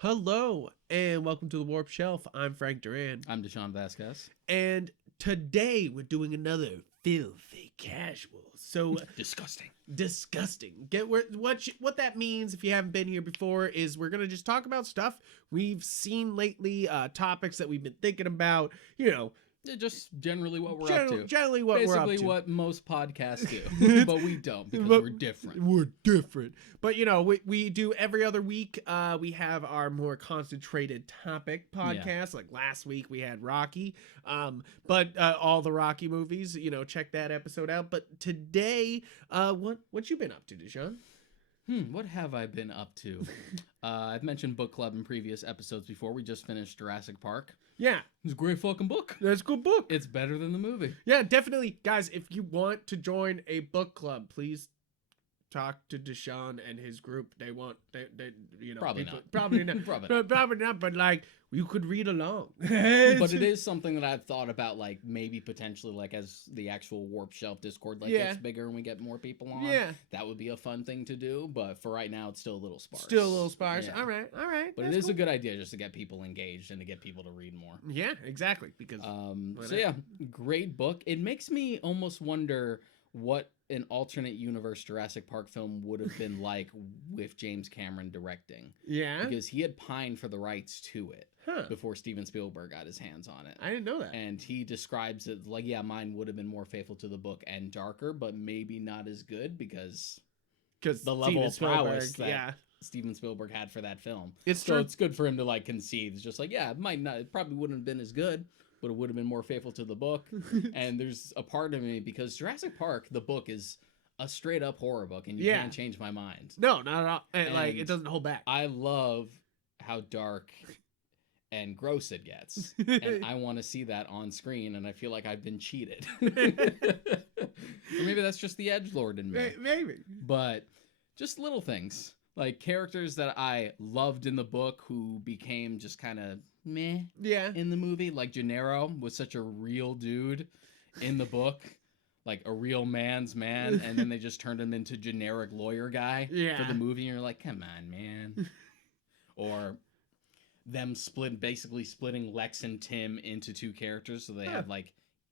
Hello and welcome to the Warp Shelf. I'm Frank Duran. I'm Deshaun Vasquez. And today we're doing another filthy casual. So Disgusting. What that means, if you haven't been here before, is we're gonna just talk about stuff we've seen lately, topics that we've been thinking about. Just generally what we're up to. Generally what we're up to. Basically what most podcasts do, but we don't because we're different. We're different. But, we do every other week. We have our more concentrated topic podcast. Yeah. Like last week we had Rocky. But all the Rocky movies, check that episode out. But today, what you been up to, Deshaun? What have I been up to? I've mentioned book club in previous episodes before. We just finished Jurassic Park. Yeah. It's a great fucking book. That's a good book. It's better than the movie. Yeah, definitely. Guys, if you want to join a book club, please talk to Deshaun and his group. They Probably not. Probably not. Probably not, but you could read along. But it is something that I've thought about, maybe potentially, as the actual Warp Shelf Discord gets bigger and we get more people on. Yeah. That would be a fun thing to do, but for right now, it's still a little sparse. Yeah. All right. But it is a good idea just to get people engaged and to get people to read more. Yeah, exactly. Because great book. It makes me almost wonder what an alternate universe Jurassic Park film would have been like with James Cameron directing. Yeah. Because he had pined for the rights to it before Steven Spielberg got his hands on it. I didn't know that. And he describes it mine would have been more faithful to the book and darker, but maybe not as good because the level of prowess that Steven Spielberg had for that film. It's true. So it's good for him to concede. It's just it probably wouldn't have been as good, but it would have been more faithful to the book. And there's a part of me, because Jurassic Park, the book, is a straight up horror book, and you can't change my mind. No, not at all. And it doesn't hold back. I love how dark and gross it gets, and I want to see that on screen, and I feel like I've been cheated. Or maybe that's just the edgelord in me. Maybe. But just little things. Characters that I loved in the book who became just kind of meh in the movie. Gennaro was such a real dude in the book. A real man's man. And then they just turned him into generic lawyer guy for the movie. And you're like, come on, man. Or them basically splitting Lex and Tim into two characters so they have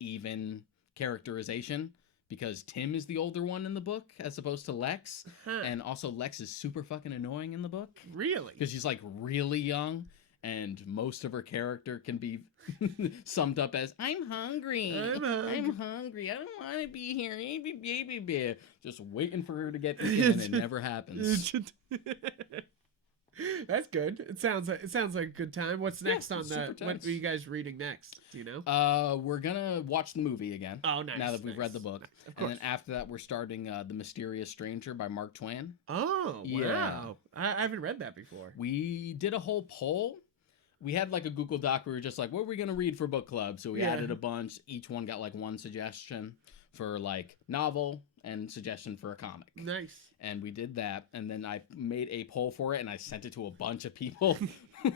even characterization. Because Tim is the older one in the book as opposed to Lex. And also Lex is super fucking annoying in the book. Really? Because she's really young, and most of her character can be summed up as, I'm hungry. I'm hungry. I don't want to be here. Baby. Just waiting for her to get eaten, and it never happens. That's good. It sounds like a good time. What's next on the? What are you guys reading next? Do you know? We're gonna watch the movie again. Oh, nice. Now that we've read the book, of course. And then after that, we're starting The Mysterious Stranger by Mark Twain. Oh, wow! I haven't read that before. We did a whole poll. We had a Google Doc where we were just what are we gonna read for book club? So we added a bunch. Each one got one suggestion for novel and suggestion for a comic. Nice. And we did that, and then I made a poll for it, and I sent it to a bunch of people,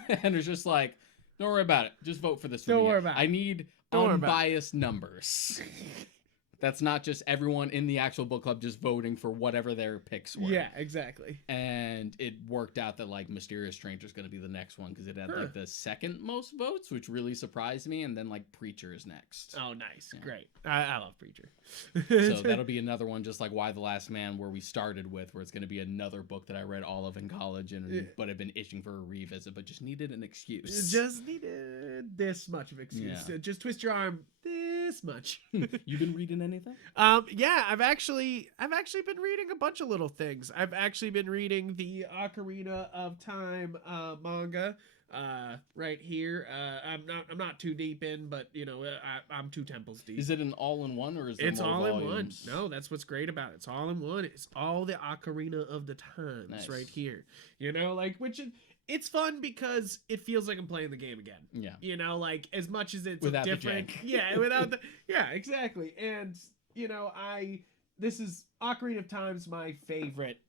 and it's just don't worry about it. Just vote for this. Don't worry about it. I need unbiased numbers. That's not just everyone in the actual book club just voting for whatever their picks were. Yeah, exactly. And it worked out that Mysterious Stranger is going to be the next one because it had the second most votes, which really surprised me. And then Preacher is next. Oh, nice. Yeah. Great. I love Preacher. So that'll be another one just like Y the Last Man, where we started with, where it's going to be another book that I read all of in college, but I've been itching for a revisit, but just needed an excuse. Just needed this much of excuse. Yeah. Just twist your arm this much. You been reading anything? Yeah, I've actually been reading a bunch of little things. I've actually been reading the Ocarina of Time manga right here. I'm not too deep in, but I'm 2 temples deep. Is it an all-in-one, or is it it's more all volumes? in one? No, that's what's great about it. It's all in one. It's all the Ocarina of the Times right here. It's fun because it feels like I'm playing the game again. Yeah. As much as it's without different. The jank. Yeah, without the. Yeah, exactly. And this is Ocarina of Time's my favorite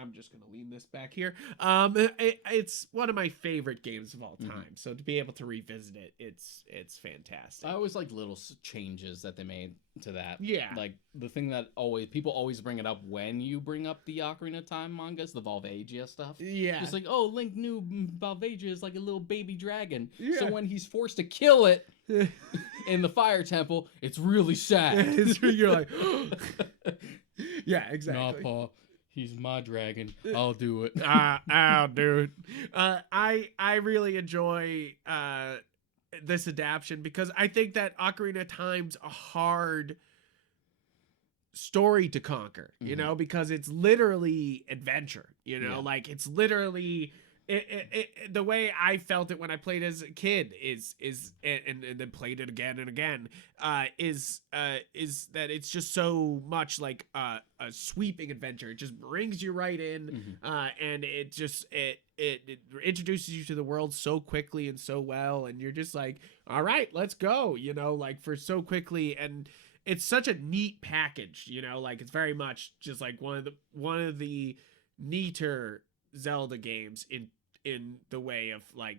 I'm just gonna lean this back here. It's one of my favorite games of all time. So to be able to revisit it, it's fantastic. I always like little changes that they made to that. Yeah, like the thing that people always bring it up when you bring up the Ocarina of Time mangas, the Volvagia stuff. Yeah, just like, oh, Link knew Volvagia is like a little baby dragon. Yeah. So when he's forced to kill it in the fire temple, it's really sad. You're like, yeah, exactly. Nah, Paul. He's my dragon. I'll do it. I'll do it. I really enjoy this adaptation because I think that Ocarina of Time's a hard story to conquer, you know, because it's literally adventure, you know, like it's literally the way I felt it when I played as a kid is and then played it again and again is that it's just so much like a sweeping adventure. It just brings you right in, and it just it introduces you to the world so quickly and so well, and you're just like, all right, let's go, you know, like for so quickly. And it's such a neat package, you know, like it's very much just like one of the neater Zelda games in the way of like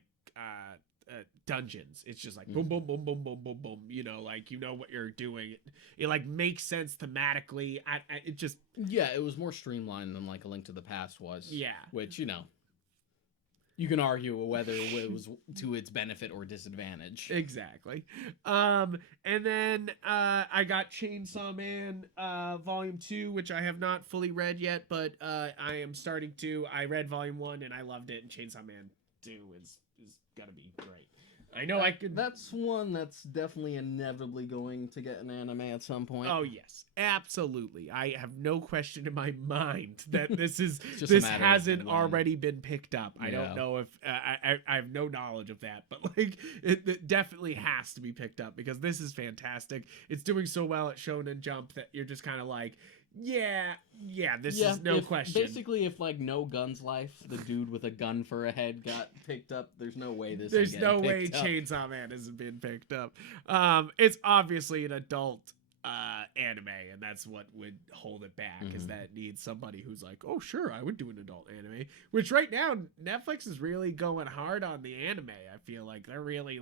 dungeons. It's just like boom boom boom boom boom boom boom, you know, like you know what you're doing. It like makes sense thematically. It just it was more streamlined than like A Link to the Past was. Yeah, which, you know, you can argue whether it was to its benefit or disadvantage. Exactly. And then I got Chainsaw Man Volume 2, which I have not fully read yet, but I am starting to. I read Volume 1 and I loved it, and Chainsaw Man 2 is gonna be great. I know I could. That's one that's definitely inevitably going to get an anime at some point. Oh yes, absolutely. I have no question in my mind that this hasn't already been picked up. I don't know if I have no knowledge of that, but like it definitely has to be picked up because this is fantastic. It's doing so well at Shonen Jump that you're just kind of like, yeah, this is no question. Basically, if like No Guns Life, the dude with a gun for a head got picked up, there's no way there's no way Chainsaw Man hasn't been picked up. It's obviously an adult anime, and that's what would hold it back, is that it needs somebody who's like, oh sure, I would do an adult anime, which right now Netflix is really going hard on the anime. I feel like they're really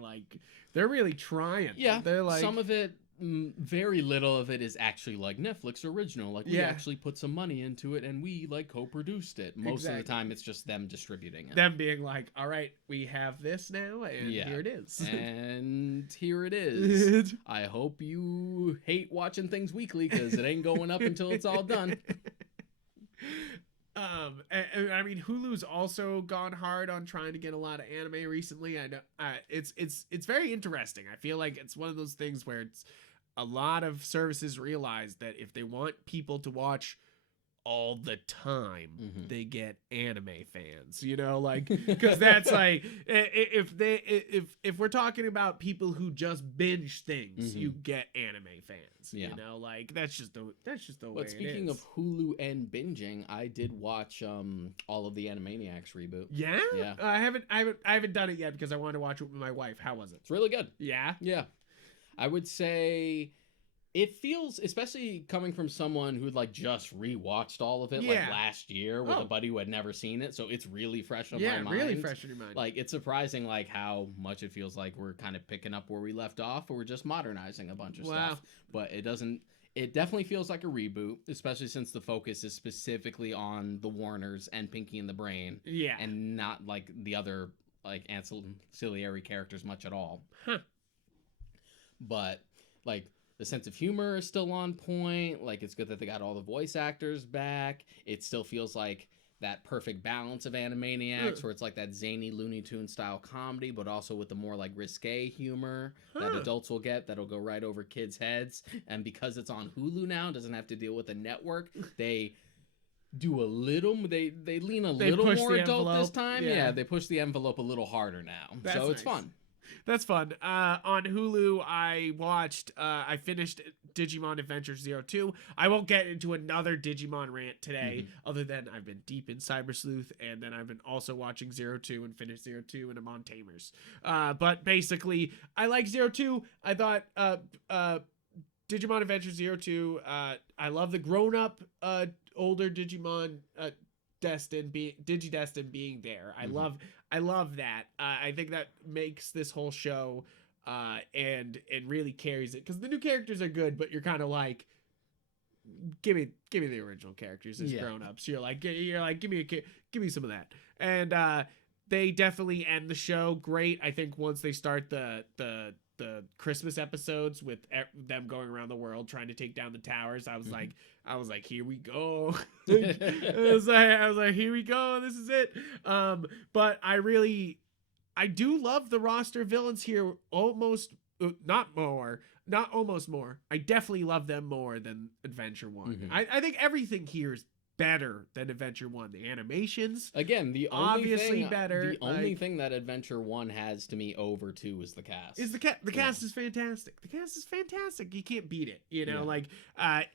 trying. They're like, some of it, very little of it is actually like Netflix original. Like we actually put some money into it and we like co-produced it. Most of the time it's just them distributing it. Them being like, all right, we have this now and here it is. And here it is. I hope you hate watching things weekly because it ain't going up until it's all done. I mean, Hulu's also gone hard on trying to get a lot of anime recently. I know it's very interesting. I feel like it's one of those things where it's a lot of services realize that if they want people to watch all the time, they get anime fans, you know, like, because that's like, if we're talking about people who just binge things, you get anime fans, you know, like that's just the way it is. But speaking of Hulu and binging, I did watch all of the Animaniacs reboot. Yeah. I haven't done it yet because I wanted to watch it with my wife. How was it? It's really good. Yeah. I would say it feels, especially coming from someone who like just rewatched all of it like last year with a buddy who had never seen it, so it's really fresh on my mind. Yeah, really fresh in your mind. Like it's surprising like how much it feels like we're kind of picking up where we left off, or we're just modernizing a bunch of stuff. But it doesn't. It definitely feels like a reboot, especially since the focus is specifically on the Warners and Pinky and the Brain. Yeah, and not like the other like ancillary characters much at all. But like the sense of humor is still on point. Like it's good that they got all the voice actors back. It still feels like that perfect balance of Animaniacs, where it's like that zany Looney Tunes style comedy, but also with the more like risque humor that adults will get that'll go right over kids' heads. And because it's on Hulu now, doesn't have to deal with a network, they do a little, they lean a little more adult this time. Yeah, they push the envelope a little harder now. So it's fun. That's fun. On Hulu, I finished Digimon Adventure 02. I won't get into another Digimon rant today, other than I've been deep in Cyber Sleuth, and then I've been also watching 02 and finished 02, and I'm on Tamers. But basically, I like 02. I thought Digimon Adventure 02, I love the grown-up, older Digimon Digidestin being there. I love that. I think that makes this whole show and it really carries it, because the new characters are good, but you're kind of like, give me the original characters as grown-ups. You're like give me some of that. And they definitely end the show great. I think once they start the Christmas episodes with them going around the world trying to take down the towers, I was like, here we go. I was like, here we go. This is it. But I do love the roster of villains here. I definitely love them more than Adventure 1. I think everything here is better than Adventure 1. The animations, again, the only obviously better. The only thing that Adventure 1 has to me over 2 is the cast. The cast is fantastic. The cast is fantastic. You can't beat it,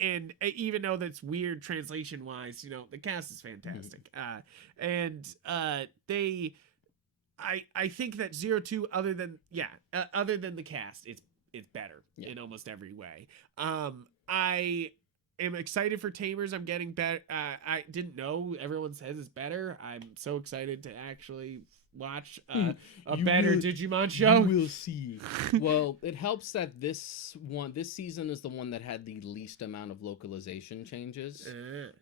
and even though that's weird translation wise, the cast is fantastic. I think that 02, other than the cast, it's better in almost every way. I am excited for Tamers. I'm getting better. I didn't know everyone says it's better. I'm so excited to actually watch a better Digimon show. We'll see. Well, it helps that this season is the one that had the least amount of localization changes.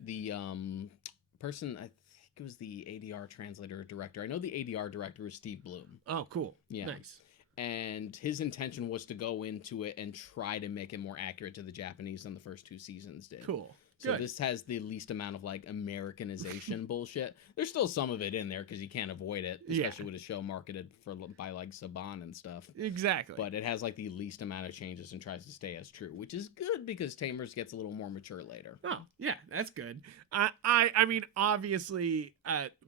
The person, I think it was the ADR translator or director. I know the ADR director was Steve Bloom. Oh, cool. Yeah. Nice. And his intention was to go into it and try to make it more accurate to the Japanese than the first 2 seasons did. Cool. So Good. this has the least amount of Americanization bullshit. There's still some of it in there because you can't avoid it, especially with a show marketed by Saban and stuff. Exactly. But it has the least amount of changes and tries to stay as true, which is good because Tamers gets a little more mature later. Oh yeah, that's good. I mean, obviously,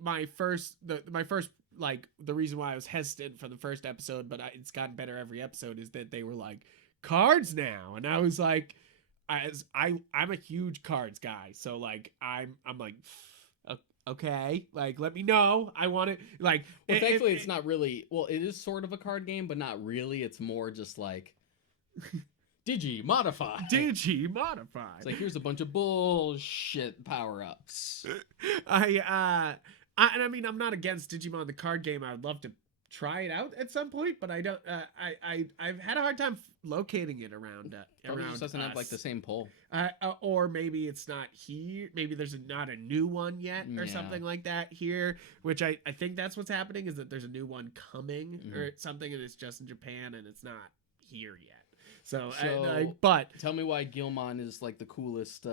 my first the reason why I was hesitant for the first episode, but it's gotten better every episode, is that they were like, cards now, and I was like, I'm a huge cards guy, so I'm like, okay, let me know. I want it. Thankfully, it's not really. Well, it is sort of a card game, but not really. It's more just Digi-modify. Digi-modify. It's here's a bunch of bullshit power-ups. I mean, I'm not against Digimon the card game. I would love to try it out at some point, but I don't. I've had a hard time locating it around. Probably around just doesn't have the same pull. Or maybe it's not here. Maybe there's not a new one yet, or something like that here. Which I think that's what's happening, is that there's a new one coming or something, and it's just in Japan and it's not here yet. So but tell me why Gilmon is the coolest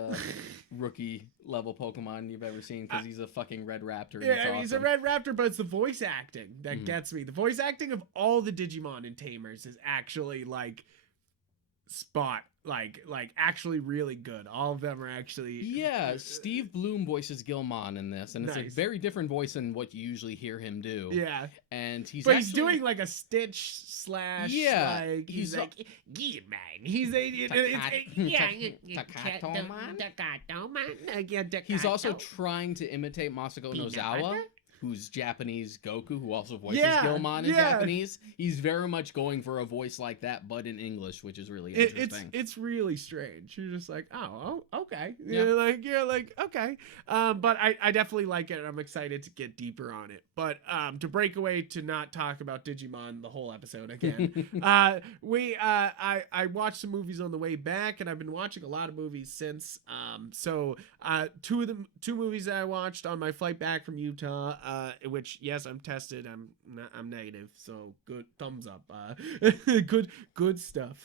rookie level Pokemon you've ever seen, because he's a fucking red raptor. Yeah, he's a red raptor, but it's the voice acting that gets me. The voice acting of all the Digimon and Tamers is actually actually really good. All of them are actually Steve Bloom voices Gilmon in this, and it's a very different voice than what you usually hear him do. And he's doing a Stitch slash he's like Gilmon. He's also trying to imitate Masako Nozawa, who's Japanese Goku, who also voices Gilmon in Japanese. He's very much going for a voice like that, but in English, which is really interesting. It's really strange. You're just like, oh, okay. You're like, okay. But I definitely like it, and I'm excited to get deeper on it. But to break away, to not talk about Digimon the whole episode again, I watched some movies on the way back, and I've been watching a lot of movies since. So two movies that I watched on my flight back from Utah. Which, yes, I'm tested. I'm negative, so good, thumbs up. Good stuff.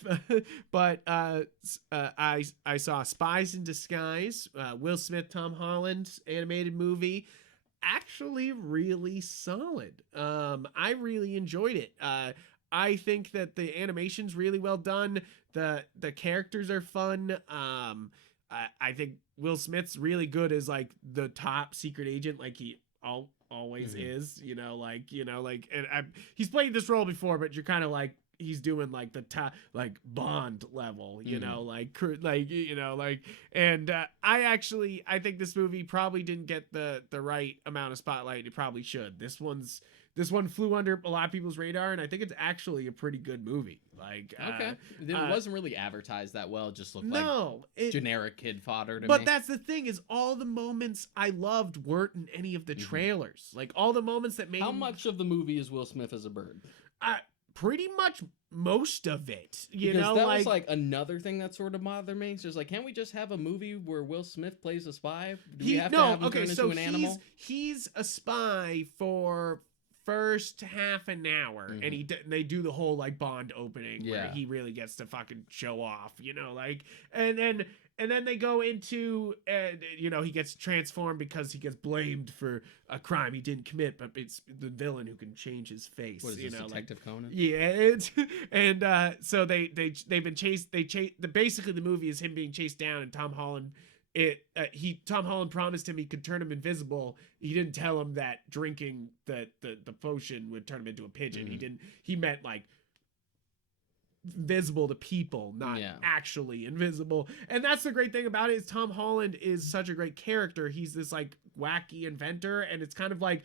But I saw Spies in Disguise, Will Smith, Tom Holland animated movie. Actually, really solid. I really enjoyed it. I think that the animation's really well done. The characters are fun. I think Will Smith's really good as the top secret agent, he always is, and he's played this role before, but you're kind of he's doing like the top, like Bond level, you know, and I think this movie probably didn't get the right amount of spotlight it probably should. This one flew under a lot of people's radar, and I think it's actually a pretty good movie. Like, okay, it wasn't really advertised that well. It just looked like generic kid fodder to me. But that's the thing, is all the moments I loved weren't in any of the trailers. Like, all the moments that made... How much of the movie is Will Smith as a bird? Pretty much most of it. Because that was like another thing that sort of bothered me. It's just like, can't we just have a movie where Will Smith plays a spy? Do we have to have him turn into an animal? He's a spy for first half an hour, and they do the whole like Bond opening where he really gets to fucking show off, you know, like, and then they go into, you know, he gets transformed because he gets blamed for a crime he didn't commit, but it's the villain who can change his face. What is this, Detective Conan? Yeah, so they've been chased. Basically the movie is him being chased down, and Tom Holland. Tom Holland promised him he could turn him invisible. He didn't tell him that drinking the potion would turn him into a pigeon. He meant like visible to people, not actually invisible. And that's the great thing about it, is Tom Holland is such a great character. He's this like wacky inventor, and it's kind of like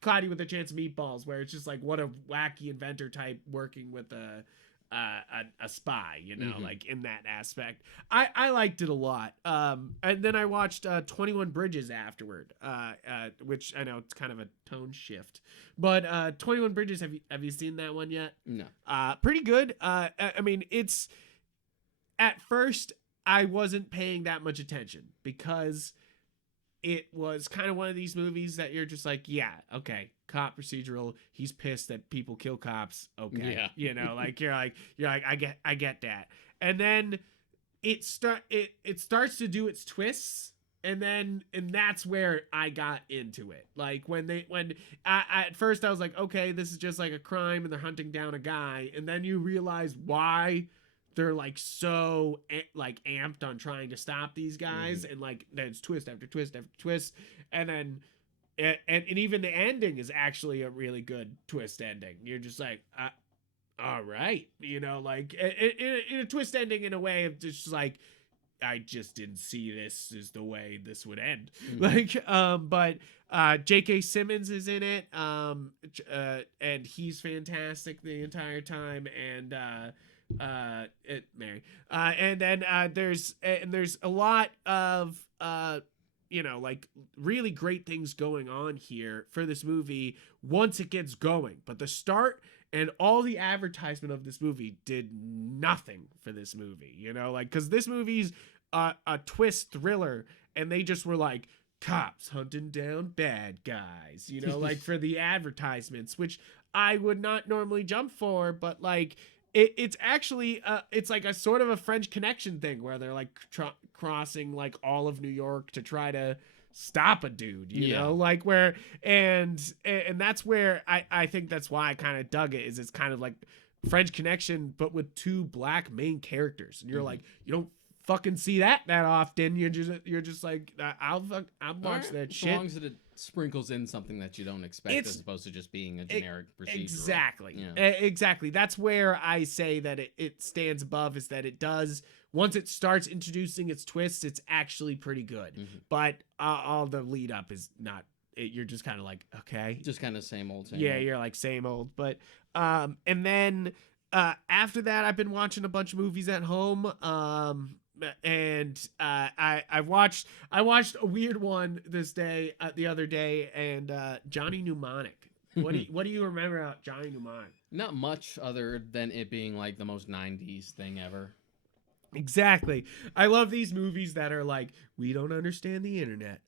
Cloudy with a Chance of Meatballs, where it's just like, what a wacky inventor type working with a spy, you know, like in that aspect. I liked it a lot. And then I watched 21 Bridges afterward, which I know it's kind of a tone shift, but 21 Bridges, have you seen that one yet? No. Pretty good. I mean, it's, at first I wasn't paying that much attention because it was kind of one of these movies that you're just like, yeah, okay, cop procedural. He's pissed that people kill cops. Okay, yeah. You know, like you're like, I get that. And then it starts to do its twists, and that's where I got into it. Like at first I was like, okay, this is just like a crime and they're hunting down a guy, and then you realize why they're like so like amped on trying to stop these guys, and like then it's twist after twist after twist, and then and even the ending is actually a really good twist ending. You're just like, all right, you know, like in a twist ending in a way of just like, I just didn't see this is the way this would end. But J.K. Simmons is in it, and he's fantastic the entire time, and Mary, and then there's a lot of you know, like really great things going on here for this movie once it gets going, but the start and all the advertisement of this movie did nothing for this movie, you know, like, because this movie's a twist thriller, and they just were like, cops hunting down bad guys, you know, like for the advertisements, which I would not normally jump for, but like it's actually it's like a sort of a French Connection thing where they're like crossing like all of New York to try to stop a dude, you know, like where and that's where I think that's why I kind of dug it, is it's kind of like French Connection but with two black main characters, and you're like, you don't fucking see that often. You're just like, I'll watch that shit. As long as it sprinkles in something that you don't expect, as opposed to just being a generic procedural. Exactly. Exactly. That's where I say that it stands above, is that it does, once it starts introducing its twists, it's actually pretty good. But all the lead up is not. You're just kind of like, okay, just kind of same old. You're like same old. But and then after that, I've been watching a bunch of movies at home. And I watched a weird one the other day, and Johnny Mnemonic. What do you remember about Johnny Mnemonic? Not much, other than it being like the most 90s thing ever. Exactly. I love these movies that are like, we don't understand the internet,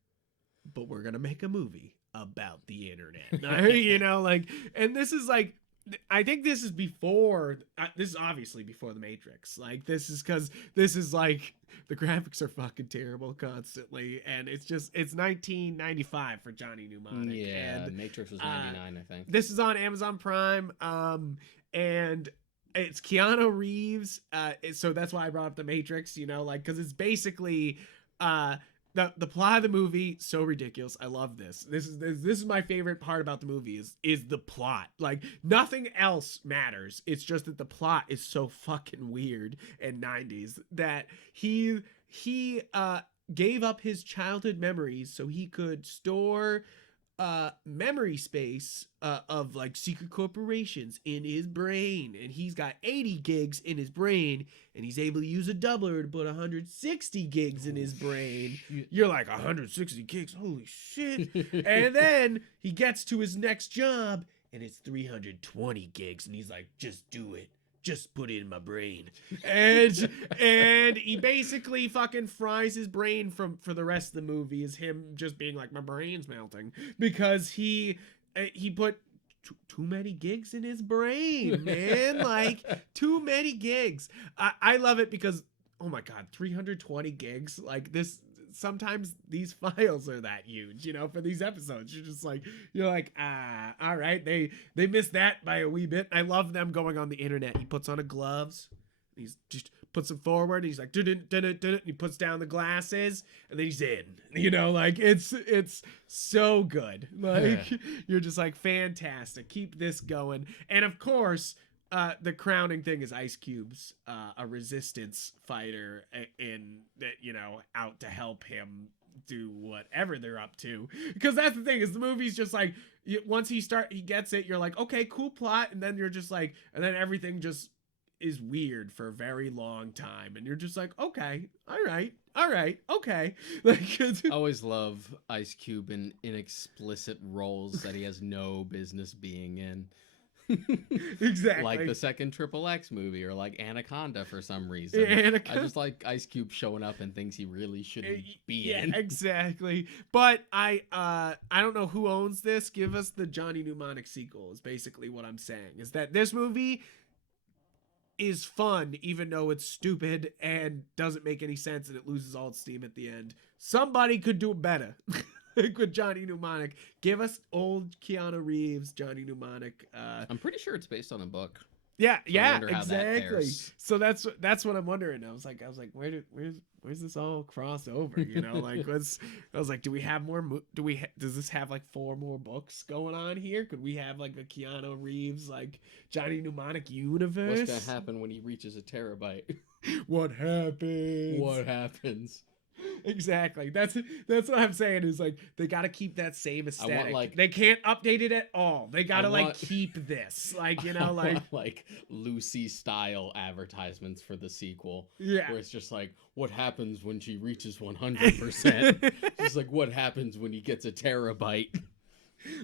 but we're gonna make a movie about the internet. You know, like, and this is like, I think this is before, this is obviously before The Matrix. Like, this is because this is like, the graphics are fucking terrible constantly, and it's 1995 for Johnny Mnemonic. Yeah, and Matrix was 99, I think. This is on Amazon Prime, and it's Keanu Reeves, so that's why I brought up The Matrix, you know, like, because it's basically the plot of the movie, so ridiculous. I love this. This is my favorite part about the movie is the plot. Like nothing else matters. It's just that the plot is so fucking weird and 90s that he gave up his childhood memories so he could store memory space of like secret corporations in his brain, and he's got 80 gigs in his brain, and he's able to use a doubler to put 160 gigs in his brain. You're like 160 gigs, holy shit. And then he gets to his next job and it's 320 gigs, and he's like, just do it, just put it in my brain. And he basically fucking fries his brain for the rest of the movie, is him just being like, my brain's melting, because he put too many gigs in his brain, man. Like too many gigs. I love it because, oh my god, 320 gigs. Like this, sometimes these files are that huge, you know, for these episodes. You're like, all right, they missed that by a wee bit. I love them going on the internet. He puts on a gloves, he's just puts them forward, he's like, and he puts down the glasses, and then he's in, you know, like it's so good. Like you're just like, fantastic, keep this going. And of course, the crowning thing is Ice Cube's a resistance fighter, and that, you know, out to help him do whatever they're up to. Because that's the thing, is the movie's just like, once he gets it, you're like, okay, cool plot, and then you're just like, and then everything just is weird for a very long time, and you're just like, okay, all right, okay. Like, I always love Ice Cube in inexplicit roles that he has no business being in. Exactly. Like the second XXX movie, or like Anaconda for some reason. I just like Ice Cube showing up in things he really shouldn't be in. Exactly. But I don't know who owns this. Give us the Johnny Mnemonic sequel, is basically what I'm saying. Is that this movie is fun, even though it's stupid and doesn't make any sense, and it loses all its steam at the end. Somebody could do it better. With Johnny Mnemonic. Give us old Keanu Reeves Johnny Mnemonic. I'm pretty sure it's based on a book. Yeah, so yeah, exactly. So that's what I'm wondering. I was like, where's this all cross over? You know, like I was like, do we have more? Does this have like 4 more books going on here? Could we have like a Keanu Reeves like Johnny Mnemonic universe? What's gonna happen when he reaches a terabyte? What happens? What happens? Exactly. That's what I'm saying, is like, they got to keep that same aesthetic. I want, like, they can't update it at all. They got to like keep this, like, you know, like Lucy style advertisements for the sequel. Yeah. Where it's just like, what happens when she reaches 100%? Just like, what happens when he gets a terabyte?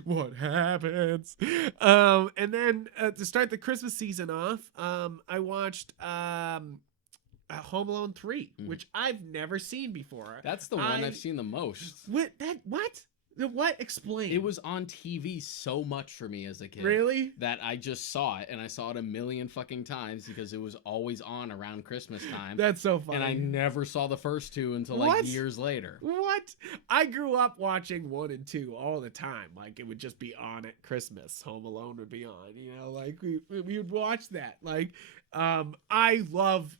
What happens? And then to start the Christmas season off, I watched Home Alone 3, which I've never seen before. That's the one I've seen the most. What? What? Explain. It was on TV so much for me as a kid. Really? That I just saw it, and I saw it a million fucking times because it was always on around Christmas time. That's so funny. And I never saw the first 2 until like years later. What? I grew up watching 1 and 2 all the time. Like, it would just be on at Christmas. Home Alone would be on, you know, like we would watch that. Like, I love...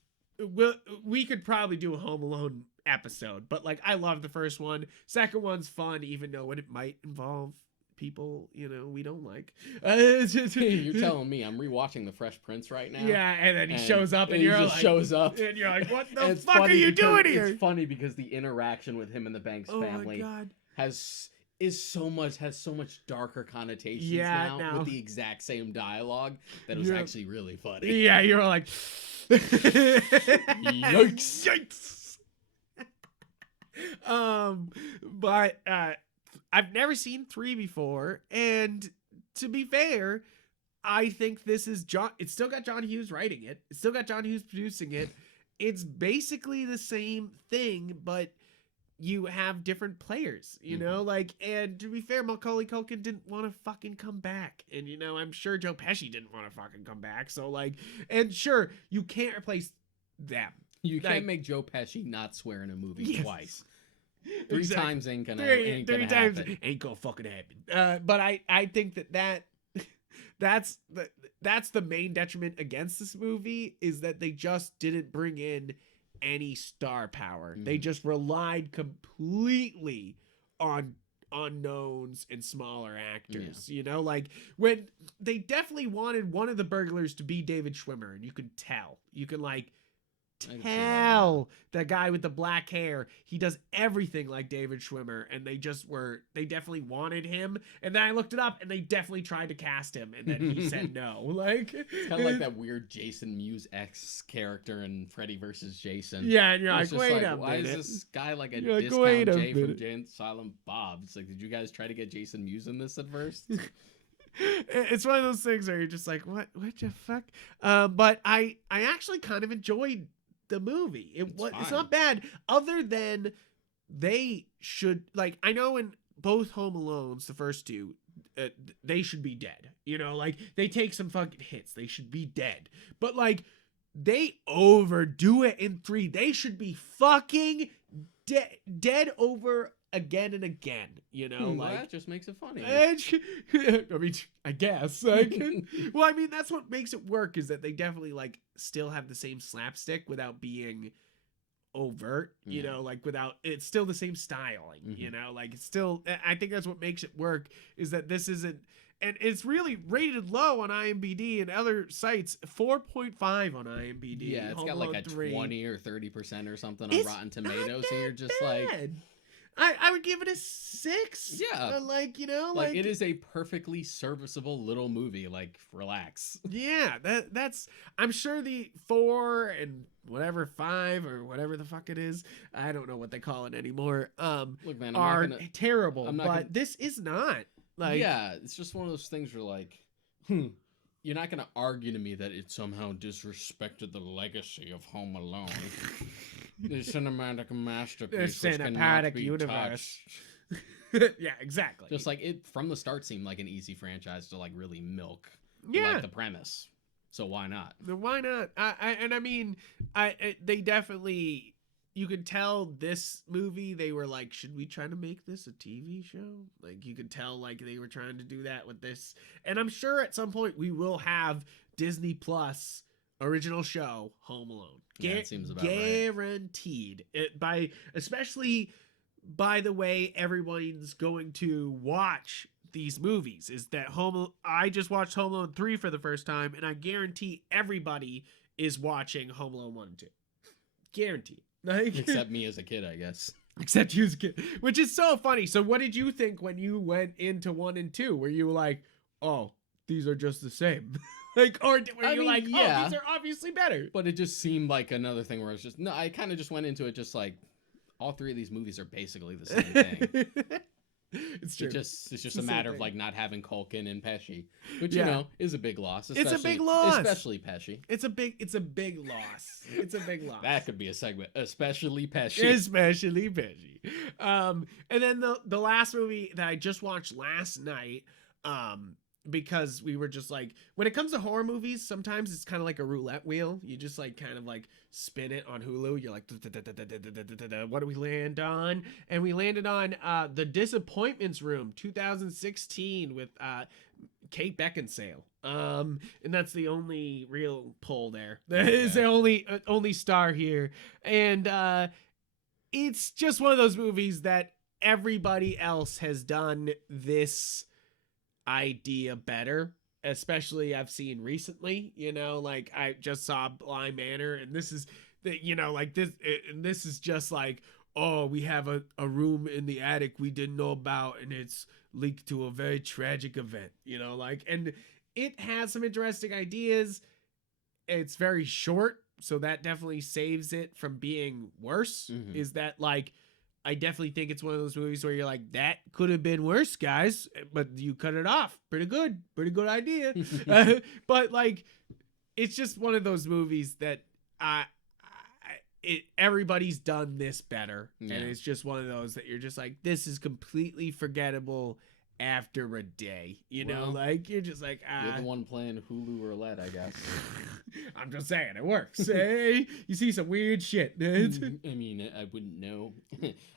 we could probably do a Home Alone episode, but like, I love the first one. Second one's fun, even though it might involve people, you know, we don't like. You're telling me I'm rewatching The Fresh Prince right now? Yeah, and then he shows up, and you're like, shows up, and you're like, what the fuck are you doing here? It's funny because the interaction with him and the Banks family has so much darker connotations now, with the exact same dialogue, that was actually really funny. Yeah, you're like, yikes. But I've never seen 3 before, and to be fair, I think this is it's still got John Hughes writing it. It's still got John Hughes producing it. It's basically the same thing, but you have different players, you know, like, and to be fair, Macaulay Culkin didn't want to fucking come back. And, you know, I'm sure Joe Pesci didn't want to fucking come back. So like, and sure, you can't replace them. You can't make Joe Pesci not swear in a movie twice. 3 times ain't gonna happen. Ain't gonna fucking happen. But I think that's the main detriment against this movie, is that they just didn't bring in any star power. They just relied completely on unknowns and smaller actors. You know, like when they definitely wanted one of the burglars to be David Schwimmer, and you could tell. You can like tell that guy with the black hair, he does everything like David Schwimmer, and they definitely wanted him. And then I looked it up, and they definitely tried to cast him, and then he said no. Like, it's kind of like that weird Jason Mewes X character in Freddy versus Jason. Yeah, and you're like, wait a minute. Why is this guy like a discount Jay from Jay and Silent Bob? It's like, did you guys try to get Jason Mewes in this at first? It's one of those things where you're just like, what the fuck? But I actually kind of enjoyed the movie. It's not bad, other than they should, like, I know in both Home Alones, the first two, they should be dead. You know, like, they take some fucking hits. They should be dead. But, like, they overdo it in 3. They should be fucking dead over again and again, you know. Like, that just makes it funny. I mean, I guess. Like, well, I mean, that's what makes it work, is that they definitely, like, still have the same slapstick without being overt, you know, like, without, it's still the same styling, you know, like, it's still, I think that's what makes it work, is that this isn't, and it's really rated low on IMDb and other sites, 4.5 on IMDb. Yeah, it's got like a 20 or 30% or something on Rotten Tomatoes, and you're just bad. like, I would give it a 6. Yeah. Like, you know, like it is a perfectly serviceable little movie. Like, relax. Yeah, that's, I'm sure the 4 and whatever 5 or whatever the fuck it is, I don't know what they call it anymore, look, man, are terrible, but this is not. Like, yeah, it's just one of those things where, like, you're not going to argue to me that it somehow disrespected the legacy of Home Alone. The cinematic masterpiece, the cinematic universe. Yeah, exactly. Just like it from the start seemed like an easy franchise to like really milk. Yeah, like the premise. So why not? Why not? I mean, they definitely. You could tell this movie, they were like, should we try to make this a TV show? Like, you could tell, like, they were trying to do that with this. And I'm sure at some point we will have Disney Plus original show Home Alone. Yeah, it seems about guaranteed. Especially by the way everyone's going to watch these movies, is that I just watched Home Alone 3 for the first time, and I guarantee everybody is watching Home Alone 1 and 2. Guaranteed. Like, except me as a kid, I guess. Except you as a kid, which is so funny. So what did you think when you went into 1 and 2? Were you like, oh, these are just the same? Like, or were you like, oh, these are obviously better? But it just seemed like another thing where it's just, no, I kind of just went into it just like, all 3 of these movies are basically the same thing. It's true. It's just a matter of like not having Culkin and Pesci, which you know is a big loss. It's a big loss, especially Pesci. It's a big loss. It's a big loss. That could be a segment, especially Pesci. Especially Pesci. And then the last movie that I just watched last night, because we were just like, when it comes to horror movies, sometimes it's kind of like a roulette wheel. You just like kind of like spin it on Hulu. You're like, what do we land on? And we landed on The Disappointments Room 2016 with Kate Beckinsale. And that's the only real poll there. That is the only star here. And it's just one of those movies that everybody else has done this idea better, especially I've seen recently, you know, like I just saw Bly Manor, and this is the, you know, like this, and this is just like, oh, we have a room in the attic we didn't know about, and it's linked to a very tragic event, you know, like, and it has some interesting ideas. It's very short, so that definitely saves it from being worse. Is that like, I definitely think it's one of those movies where you're like, that could have been worse, guys, but you cut it off. Pretty good idea. But like, it's just one of those movies that everybody's done this better. And it's just one of those that you're just like, this is completely forgettable after a day, you know, like you're just like, you're the one playing Hulu roulette, I guess. I'm just saying it works. Hey, you see some weird shit. I mean, I wouldn't know.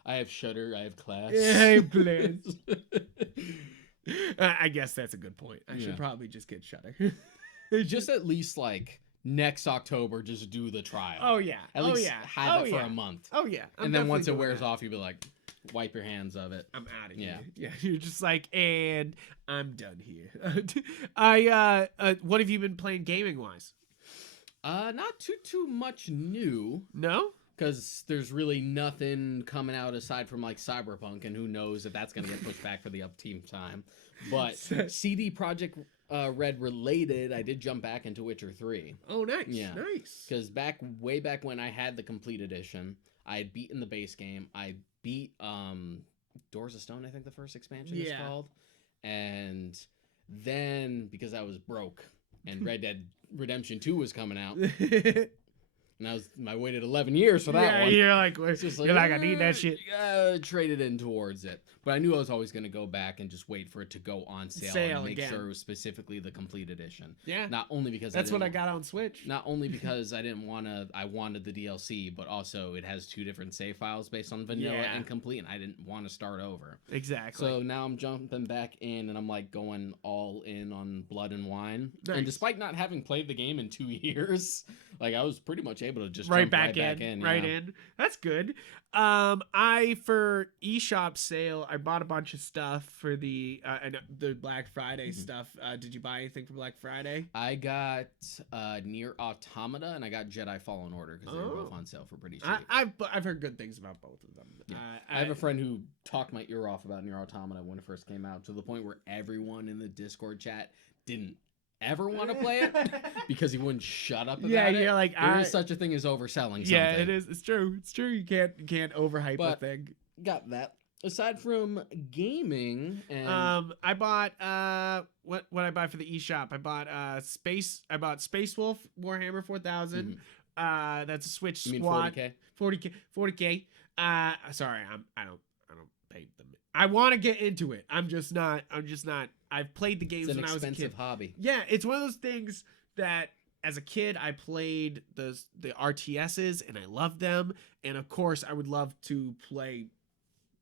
I have Shudder, I have Class. Yeah, I have Class. I guess that's a good point. I should probably just get Shudder. Just at least like next October, just do the trial. Oh yeah. At least have it for a month. Oh yeah. And then once it wears off, you'll be like, wipe your hands of it. I'm out of here. Yeah. You're just like, and I'm done here. What have you been playing gaming wise? Not too much new. No? Because there's really nothing coming out aside from like Cyberpunk, and who knows if that's going to get pushed back for the upteam time. But CD Projekt Red related, I did jump back into Witcher 3. Oh, nice. Yeah. Nice. Because way back when I had the complete edition, I had beaten the base game. I beat Doors of Stone, I think the first expansion is called. And then, because I was broke, and Red Dead Redemption 2 was coming out. And I waited 11 years for that one. You're like, I need that shit. Traded in towards it. But I knew I was always going to go back and just wait for it to go on sale and make sure it was specifically the complete edition. Yeah. Not only because that's what I got on Switch. Not only because I wanted the DLC, but also it has 2 different save files based on vanilla and complete, and I didn't want to start over. Exactly. So now I'm jumping back in, and I'm like going all in on Blood and Wine. Nice. And despite not having played the game in 2 years, like I was pretty much able to just right jump back in. That's good. For eShop sale, I bought a bunch of stuff for the Black Friday stuff. Did you buy anything for Black Friday? I got Nier Automata, and I got Jedi Fallen Order because they were both on sale for pretty cheap. I've heard good things about both of them. Yeah. I have a friend who talked my ear off about Nier Automata when it first came out, to the point where everyone in the Discord chat didn't ever want to play it because he wouldn't shut up about it. You're like, there is such a thing as overselling something. Yeah, it is. It's true. It's true. You can't overhype a thing. Got that. Aside from gaming, and I bought what I buy for the eShop. I bought Space Wolf Warhammer 4000. That's a Switch squad. 40K. Sorry, I don't pay them. I want to get into it. I'm just not. I've played the games when I was a kid. It's an expensive hobby. Yeah, it's one of those things that as a kid I played the RTSs and I loved them, and of course I would love to play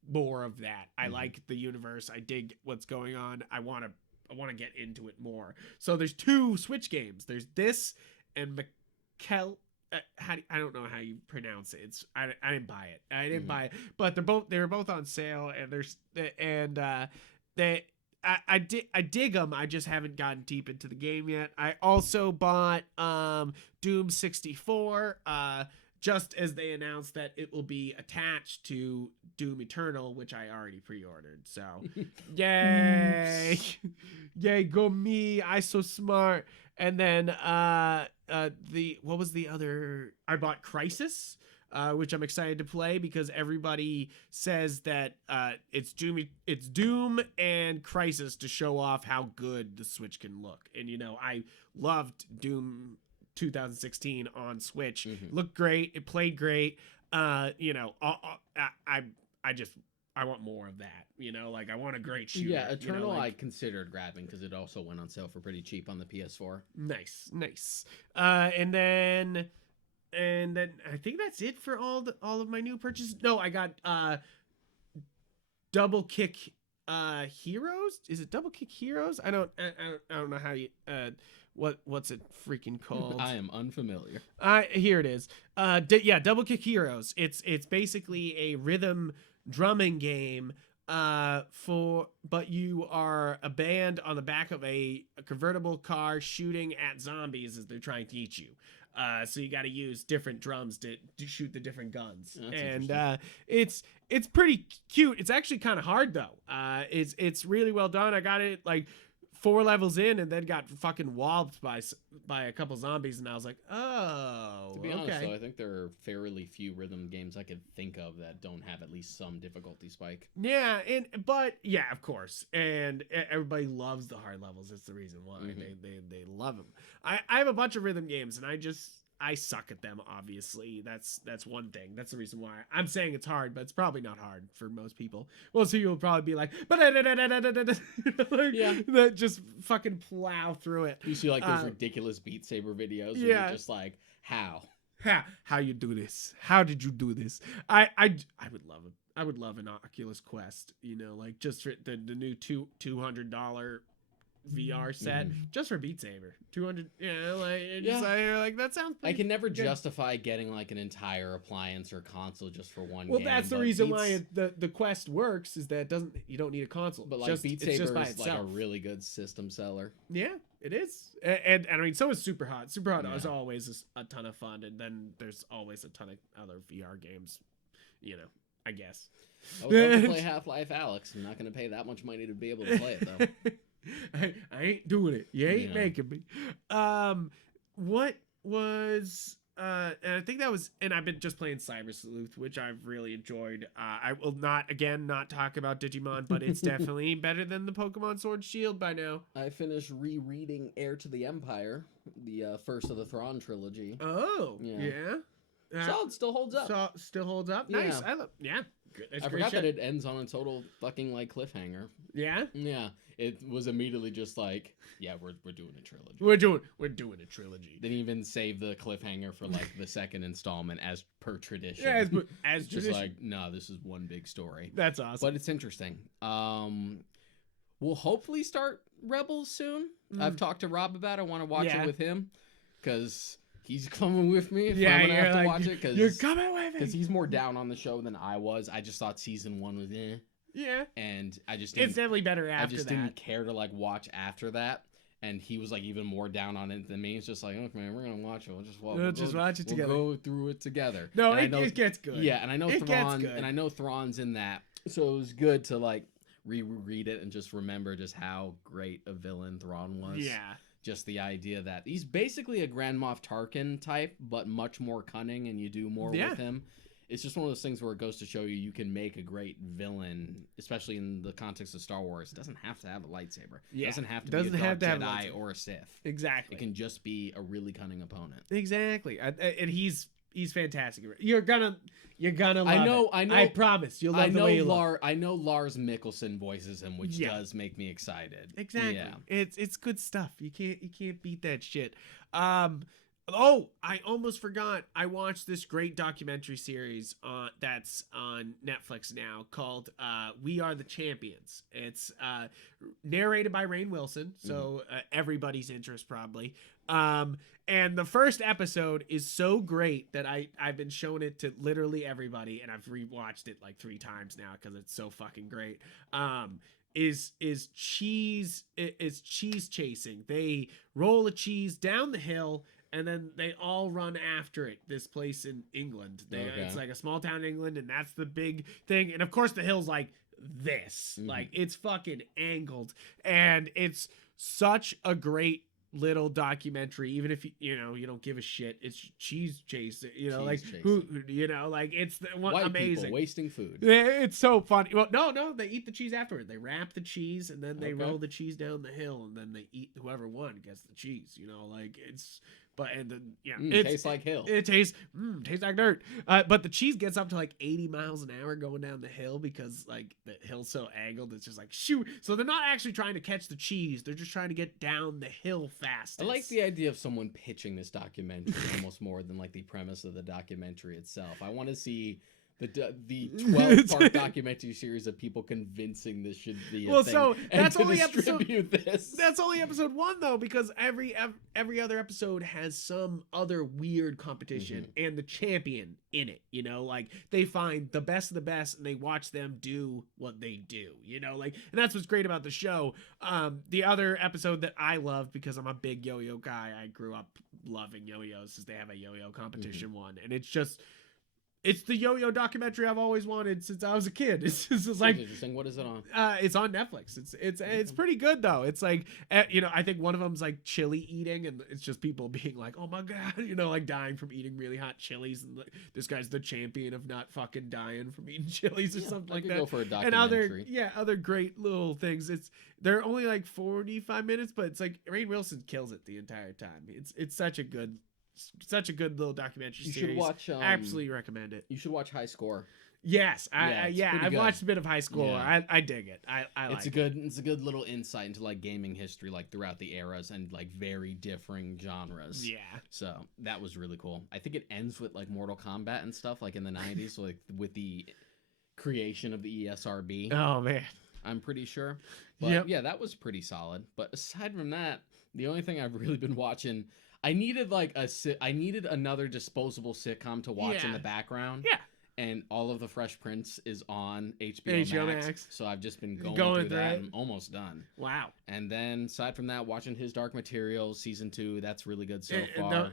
more of that. I like the universe. I dig what's going on. I want to get into it more. So there's 2 Switch games. There's this and Mikkel. I don't know how you pronounce it. I didn't buy it. Buy it, but they were both on sale, and I dig them. I just haven't gotten deep into the game yet. I also bought Doom 64 just as they announced that it will be attached to Doom Eternal, which I already pre-ordered. So yay. Yay, go me. I so smart. And then what was the other? I bought Crysis, which I'm excited to play because everybody says that it's Doom and Crysis to show off how good the Switch can look. And I loved Doom 2016 on Switch. It looked great. It played great. I want more of that, I want a great shooter. Yeah, Eternal I considered grabbing because it also went on sale for pretty cheap on the PS4. Nice. And then I think that's it for all of my new purchases. No, I got Double Kick Heroes. Is it Double Kick Heroes? I don't know how you what's it freaking called? I am unfamiliar. Here it is. Double Kick Heroes. It's basically a rhythm drumming game but you are a band on the back of a convertible car shooting at zombies as they're trying to eat you. So you got to use different drums to shoot the different guns. And it's pretty cute. It's actually kind of hard though. It's really well done. I got it like 4 levels in and then got fucking walloped by a couple zombies, and I was like, oh, to be honest though, I think there are fairly few rhythm games I could think of that don't have at least some difficulty spike. Yeah, but of course, and everybody loves the hard levels. That's the reason why they love them. I have a bunch of rhythm games, and I suck at them, obviously. That's one thing. That's the reason why I'm saying it's hard, but it's probably not hard for most people. Well, so you'll probably be like, that just fucking plow through it. You see like those ridiculous Beat Saber videos where you're just like, how you do this? How did you do this? I would love it. I would love an Oculus Quest, like just for the new $200 VR set just for Beat Saber. 200, that sounds I can never good. justify getting like an entire appliance or console just for one game. Well, that's the reason why the Quest works, is that you don't need a console. But like Beat Saber is like a really good system seller. Yeah, it is. And I mean, so is Super Hot. Super Hot is always a ton of fun, and then there's always a ton of other VR games, I guess. I would love to play Half-Life Alyx. I'm not going to pay that much money to be able to play it, though. I ain't doing it. You ain't making me. What was... and I think that was... And I've been just playing Cyber Sleuth, which I've really enjoyed. I will not talk about Digimon, but it's definitely better than the Pokemon Sword Shield by now. I finished rereading Heir to the Empire, the first of the Thrawn trilogy. Oh, yeah. So it still holds up. Still holds up. Nice. I forgot that it ends on a total fucking like cliffhanger. Yeah. Yeah. It was immediately just like, yeah, we're doing a trilogy. We're doing a trilogy. Didn't even save the cliffhanger for like the second installment as per tradition. Yeah, as just tradition. like, no, this is one big story. That's awesome. But it's interesting. We'll hopefully start Rebels soon. I've talked to Rob about it. I want to watch it with him because he's coming with me if I'm gonna have to watch it. You're coming with me because he's more down on the show than I was. I just thought season 1 was yeah, and I just didn't, it's definitely better after that. I just didn't care to like watch after that, and he was like even more down on it than me. It's just like, okay, man, we're gonna watch it. We'll just watch it together. We'll go through it together. No, it gets good. Yeah, and I know Thrawn's in that, so it was good to like reread it and just remember just how great a villain Thrawn was. Yeah. Just the idea that he's basically a Grand Moff Tarkin type, but much more cunning, and you do more with him. It's just one of those things where it goes to show you can make a great villain, especially in the context of Star Wars. It doesn't have to have a lightsaber. It doesn't have to be a dark Jedi or a Sith. Exactly. It can just be a really cunning opponent. Exactly. And he's fantastic. You're gonna love it. I know. I promise. You'll love the way you look. I know Lars Mikkelsen voices him, which does make me excited. Exactly. Yeah. It's good stuff. You can't beat that shit. I almost forgot. I watched this great documentary series that's on Netflix now called We Are the Champions. It's narrated by Rainn Wilson, so everybody's interest probably. And the first episode is so great that I've been showing it to literally everybody, and I've rewatched it like 3 times now because it's so fucking great. Is cheese chasing. They roll a cheese down the hill, and then they all run after it. This place in England. It's like a small town in England, and that's the big thing. And of course the hill's like this. Like it's fucking angled, and it's such a great little documentary. Even if you don't give a shit, it's cheese chase. It's the one. White amazing people wasting food. It's so funny. Well, no, they eat the cheese afterward. They wrap the cheese, and then they roll the cheese down the hill, and then they eat. Whoever won gets the cheese. It tastes like hill. It tastes like dirt. But the cheese gets up to like 80 miles an hour going down the hill because like the hill's so angled. It's just like shoot. So they're not actually trying to catch the cheese. They're just trying to get down the hill fast. I like the idea of someone pitching this documentary almost more than like the premise of the documentary itself. I want to see the 12-part documentary series of people convincing this should be a thing. So that's and only distribute this. That's only episode 1 though, because every other episode has some other weird competition and the champion in it. Like they find the best of the best and they watch them do what they do. And that's what's great about the show. The other episode that I love because I'm a big yo-yo guy. I grew up loving yo-yos, is they have a yo-yo competition one, and it's the yo-yo documentary I've always wanted since I was a kid. It's like interesting. What is it on? It's on Netflix. It's pretty good though. It's like I think one of them's like chili eating, and it's just people being like, oh my god, like dying from eating really hot chilies, and like, this guy's the champion of not fucking dying from eating chilies or something like that. Go for a documentary. And other great little things. They're only like 45 minutes, but it's like Rainn Wilson kills it the entire time. It's such a good little documentary series. You should watch. Absolutely recommend it. You should watch High Score. Yes, I've watched a bit of High Score. Yeah. I dig it. I like it. It's a good little insight into like gaming history, like throughout the eras and like very differing genres. Yeah. So that was really cool. I think it ends with like Mortal Kombat and stuff like in the 90s, like with the creation of the ESRB. Oh man. I'm pretty sure. But yeah, that was pretty solid. But aside from that, the only thing I've really been watching, I needed another disposable sitcom to watch in the background. Yeah. And all of the Fresh Prince is on HBO Max. So I've just been going through that and almost done. Wow. And then aside from that, watching His Dark Materials season 2, that's really good so far.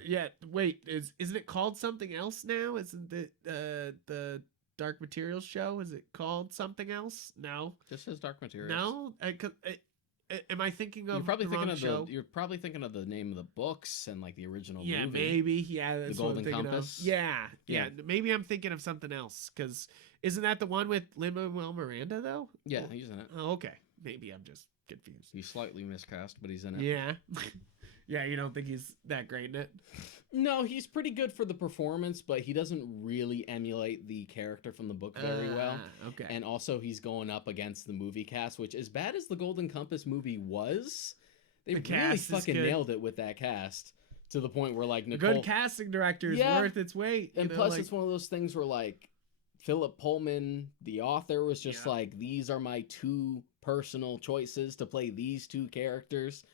Wait, isn't it called something else now? Isn't the Dark Materials show? Is it called something else? No. Just His Dark Materials. No? Am I thinking of you're probably the thinking wrong of show? You're probably thinking of the name of the books and like the original movie. Yeah, maybe. Yeah, that's the Golden Compass. Yeah. Maybe I'm thinking of something else because isn't that the one with Lin-Manuel Miranda though? Yeah, he's in it. Oh, okay. Maybe I'm just confused. He's slightly miscast, but he's in it. Yeah. Yeah, you don't think he's that great in it? No, he's pretty good for the performance, but he doesn't really emulate the character from the book very well. Okay. And also he's going up against the movie cast, which as bad as the Golden Compass movie was, they really fucking nailed it with that cast. To the point where like Nicole... Good casting director is worth its weight. And plus it's one of those things where like Philip Pullman, the author, was just like, these are my 2 personal choices to play these 2 characters.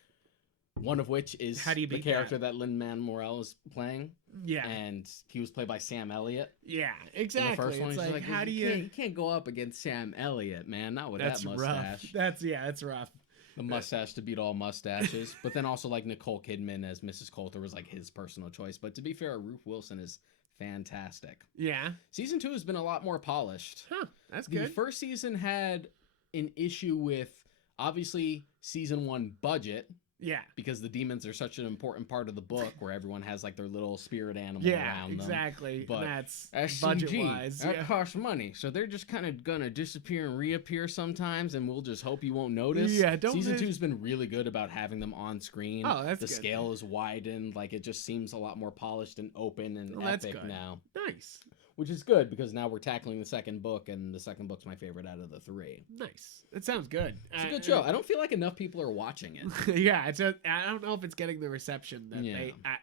One of which is the character that Lin-Manuel Miranda is playing. Yeah. And he was played by Sam Elliott. Yeah, exactly. In the first one, it's he's like, how do you... You can't go up against Sam Elliott, man. Not with that mustache. Rough. That's rough. The mustache to beat all mustaches. But then also like Nicole Kidman as Mrs. Coulter was like his personal choice. But to be fair, Ruth Wilson is fantastic. Yeah. Season 2 has been a lot more polished. Huh, that's good. The first season had an issue with, obviously, season 1 budget. Yeah. Because the demons are such an important part of the book where everyone has like their little spirit animal around them. Exactly. But that's budget-wise. That costs money. So they're just kind of going to disappear and reappear sometimes and we'll just hope you won't notice. Yeah, Season 2's been really good about having them on screen. Oh, that's good. The scale is widened. Like it just seems a lot more polished and open and epic now. Nice. Which is good because now we're tackling the second book, and the second book's my favorite out of the 3. Nice. It sounds good. It's a good show. I don't feel like enough people are watching it. Yeah, I don't know if it's getting the reception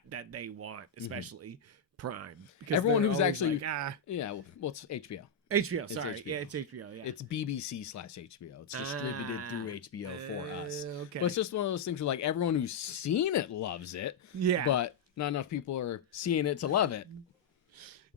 that they want, especially Prime. Because everyone who's actually well, it's HBO. HBO, sorry. Yeah, it's HBO. Yeah, it's BBC/HBO. It's distributed through HBO for us. Okay. But it's just one of those things where like everyone who's seen it loves it. Yeah. But not enough people are seeing it to love it.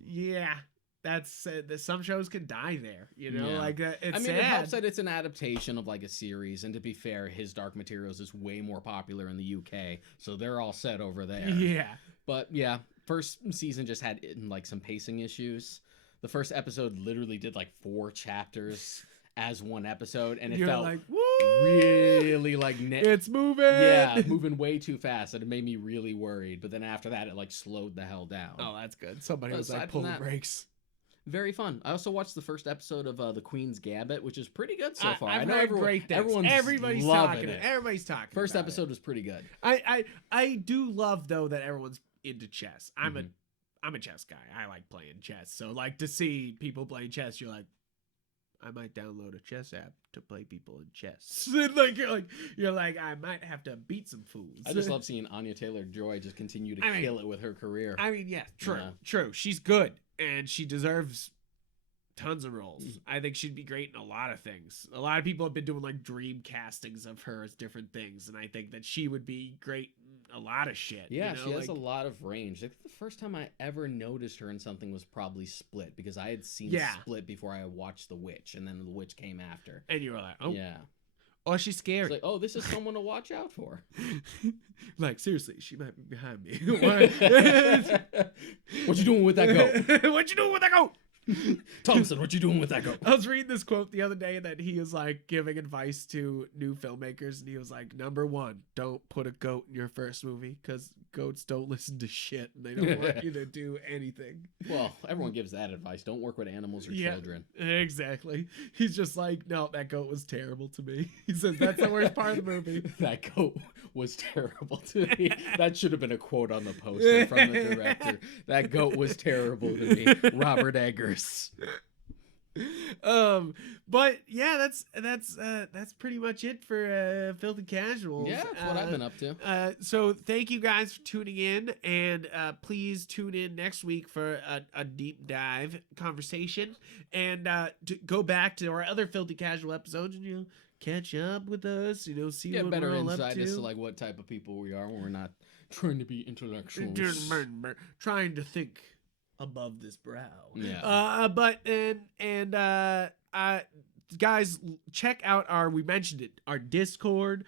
Yeah. That's some shows can die there, you know. Like it's sad. It helps that it's an adaptation of like a series, and to be fair, His Dark Materials is way more popular in the UK, so they're all set over there. Yeah, but yeah, first season just had like some pacing issues. The first episode literally did like 4 chapters as one episode, and it felt like, really like it's moving. Yeah, moving way too fast, and it made me really worried. But then after that, it like slowed the hell down. Oh, that's good. Somebody was like pulling brakes. Very fun. I also watched the first episode of The Queen's Gambit, which is pretty good so far. I know everybody's talking. Everybody's talking. First episode was pretty good. I do love though that everyone's into chess. I'm a chess guy. I like playing chess. So like to see people playing chess, you're like, I might download a chess app to play people in chess. Like you're like I might have to beat some fools. I just love seeing Anya Taylor-Joy just continue to kill it with her career. I mean, yeah, true. She's good. And she deserves tons of roles. I think she'd be great in a lot of things. A lot of people have been doing like dream castings of her as different things, and I think that she would be great in a lot of shit. Yeah, she has a lot of range. I think the first time I ever noticed her in something was probably Split, because I had seen Split before I watched The Witch, and then The Witch came after. And you were like, oh. Yeah. Oh, she's scary. It's like, oh, this is someone to watch out for. Like, seriously, she might be behind me. What you doing with that goat? What you doing with that goat? Thompson, what you doing with that goat? I was reading this quote the other day that he was like giving advice to new filmmakers, and he was like, #1, don't put a goat in your first movie because goats don't listen to shit and they don't want you to do anything. Well, everyone gives that advice. Don't work with animals or children. Exactly. He's just like, no, that goat was terrible to me. He says that's the worst part of the movie. That goat was terrible to me. That should have been a quote on the poster from the director. That goat was terrible to me. Robert Eggers. But yeah, that's pretty much it for Filthy Casuals. Yeah, that's what I've been up to. So thank you guys for tuning in, and please tune in next week for a deep dive conversation, and to go back to our other Filthy Casual episodes and catch up with us, see Get what better we're all insight up to. as to like what type of people we are when we're not trying to be intellectuals. Trying to think above this brow. Yeah. Guys, check out we mentioned it, our Discord.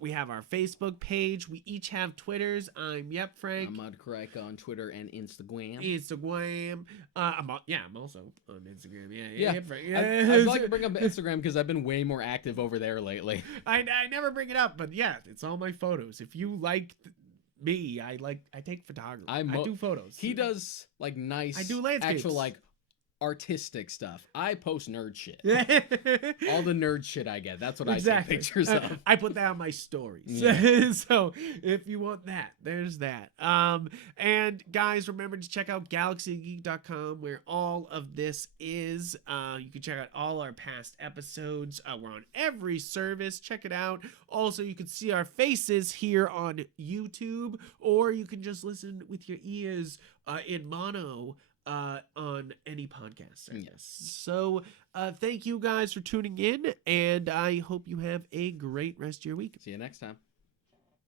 We have our Facebook page. We each have Twitters. I'm Yupfrank. I'm Mudcrack on Twitter and Instagram. I'm also on Instagram. Yeah. I'd like to bring up Instagram because I've been way more active over there lately. I never bring it up, but yeah, it's all my photos. If you like me, I take photography. I do photos. He does like nice. I do landscapes. Actual like artistic stuff. I post nerd shit. All the nerd shit I get. That's what I take pictures of. I put that on my stories. Yeah. So if you want that, there's that. And guys, remember to check out galaxygeek.com where all of this is. You can check out all our past episodes. We're on every service. Check it out. Also, you can see our faces here on YouTube, or you can just listen with your ears in mono on any podcast service. Yes. So thank you guys for tuning in, and I hope you have a great rest of your week. See you next time.